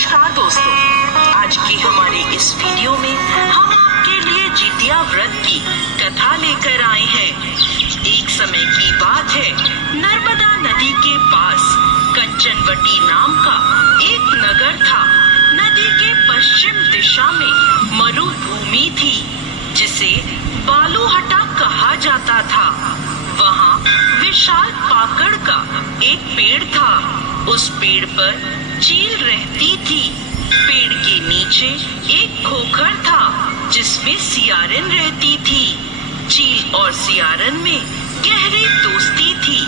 नमस्कार दोस्तों, आज की हमारे इस वीडियो में हम आपके लिए जितिया व्रत की कथा लेकर आए हैं। एक समय की बात है, नर्मदा नदी के पास कंचनवटी नाम का एक नगर था। नदी के पश्चिम दिशा में मरुभूमि थी, जिसे बालूहटा कहा जाता था। वहाँ विशाल पाकड़ का एक पेड़ था। उस पेड़ पर चील रहती थी। पेड़ के नीचे एक खोखर था, जिसमें सियारन रहती थी। चील और सियारन में गहरी दोस्ती थी।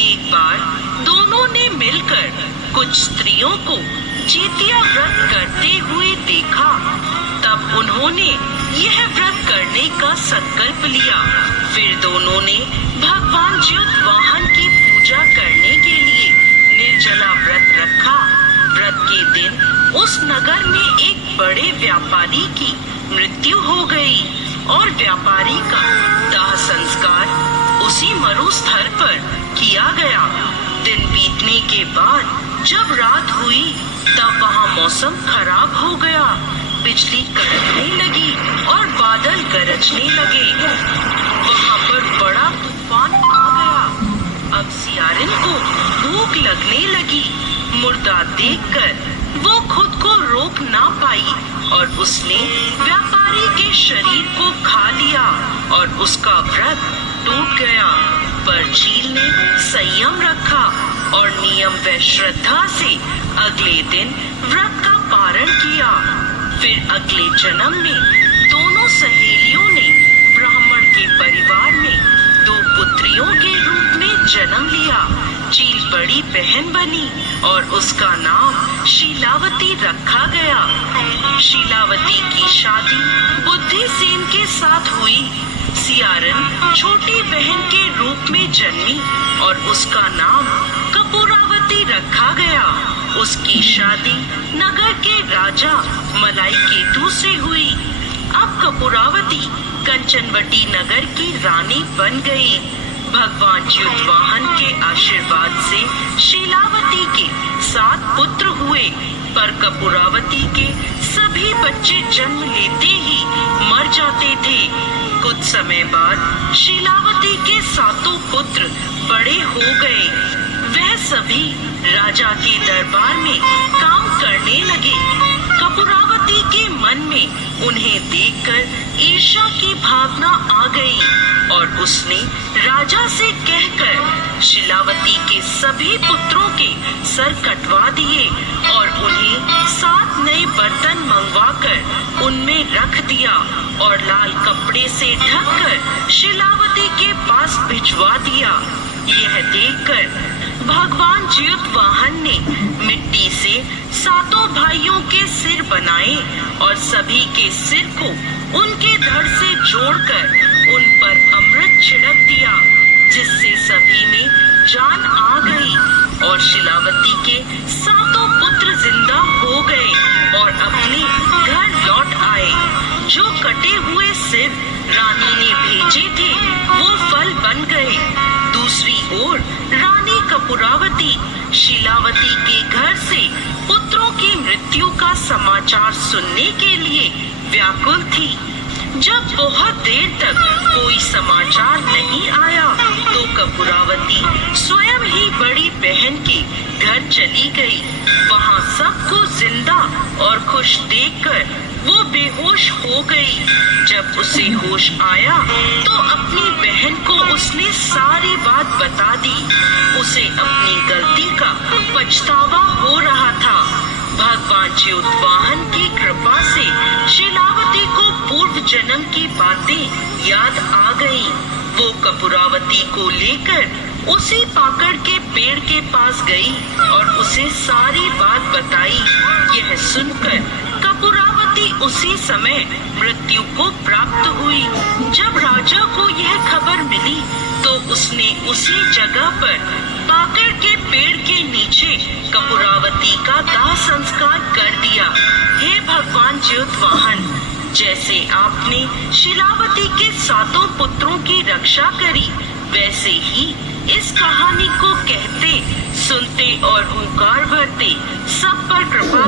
एक बार दोनों ने मिलकर कुछ स्त्रियों को जितिया व्रत करते हुए देखा। तब उन्होंने यह व्रत करने का संकल्प लिया। फिर दोनों ने भगवान ज्योतवाहन की पूजा करने के लिए निर्जला व्रत रखा। व्रत के दिन उस नगर में एक बड़े व्यापारी की मृत्यु हो गई और व्यापारी का दाह संस्कार उसी मरुस्थल पर किया गया। दिन बीतने के बाद जब रात हुई, तब वहाँ मौसम खराब हो गया। बिजली कड़कने लगी और बादल गरजने लगे। वहाँ पर बड़ा तूफान आ गया। अब सियारन को भूख लगने लगी। मुर्दा देखकर वो खुद को रोक ना पाई और उसने व्यापारी के शरीर को खा लिया और उसका व्रत टूट गया। पर चील ने संयम रखा और नियम व श्रद्धा से अगले दिन व्रत का पारण किया। फिर अगले जन्म में दोनों सहेलियों ने ब्राह्मण के परिवार में दो पुत्रियों के रूप में जन्म लिया। चील बड़ी बहन बनी और उसका नाम शीलावती रखा गया। शीलावती की शादी बुद्धिसेन के साथ हुई। सियारन छोटी बहन के रूप में जन्मी और उसका नाम कपूरावती रखा गया। उसकी शादी नगर के राजा मलाईकेतु से हुई। अब कपूरावती कंचनवटी नगर की रानी बन गई। भगवान ज्योतवाहन के आशीर्वाद से शीलावती के 7 पुत्र हुए, पर कपूरावती के सभी बच्चे जन्म लेते ही मर जाते थे। कुछ समय बाद शीलावती के 7 पुत्र बड़े हो गए। वह सभी राजा के दरबार में काम करने लगे। कपूरावती के मन में उन्हें देखकर ईर्ष्या की भावना आ गई और उसने राजा से कहकर शीलावती के सभी पुत्रों के सर कटवा दिए और उन्हें 7 नए बर्तन मंगवाकर उनमें रख दिया और लाल कपड़े से ढककर शीलावती के पास भिजवा दिया। यह देखकर भगवान ज्योतवाहन ने मिट्टी से 7 भाइयों के सिर बनाए और सभी के सिर को उनके धड़ से जोड़कर उन पर अमृत छिड़क दिया, जिससे सभी में जान आ गई और शीलावती के 7 पुत्र जिंदा हो गए और अपने घर लौट आए। जो कटे हुए सिर रानी ने भेजे थे, वो फल बन गए। दूसरी ओर रानी कपूरावती शीलावती के घर से पुत्रों की मृत्यु का समाचार सुनने के लिए व्याकुल थी। जब बहुत देर तक कोई समाचार नहीं आया, तो कपूरावती स्वयं ही बड़ी बहन के घर चली गई। वहाँ सबको जिंदा और खुश देखकर वो बेहोश हो गई। जब उसे होश आया, तो अपनी बहन को उसने सारी बात बता दी। उसे अपनी गलती का पछतावा हो रहा था। भगवान ज्योतवाहन की कृपा से शीलावती को पूर्व जन्म की बातें याद आ गई। वो कपूरावती को लेकर उसी पाकड़ के पेड़ के पास गई और उसे सारी बात बताई। यह सुनकर कपूरावती उसी समय मृत्यु को प्राप्त हुई। जब राजा को यह खबर मिली, तो उसने उसी जगह पर पाकड़ के पेड़ के नीचे कपूरावती का दाह संस्कार कर दिया। हे भगवान ज्योतवाहन, जैसे आपने शीलावती के 7 पुत्रों की रक्षा करी, वैसे ही इस कहानी को कहते, सुनते और हुंकार भरते सब पर कृपा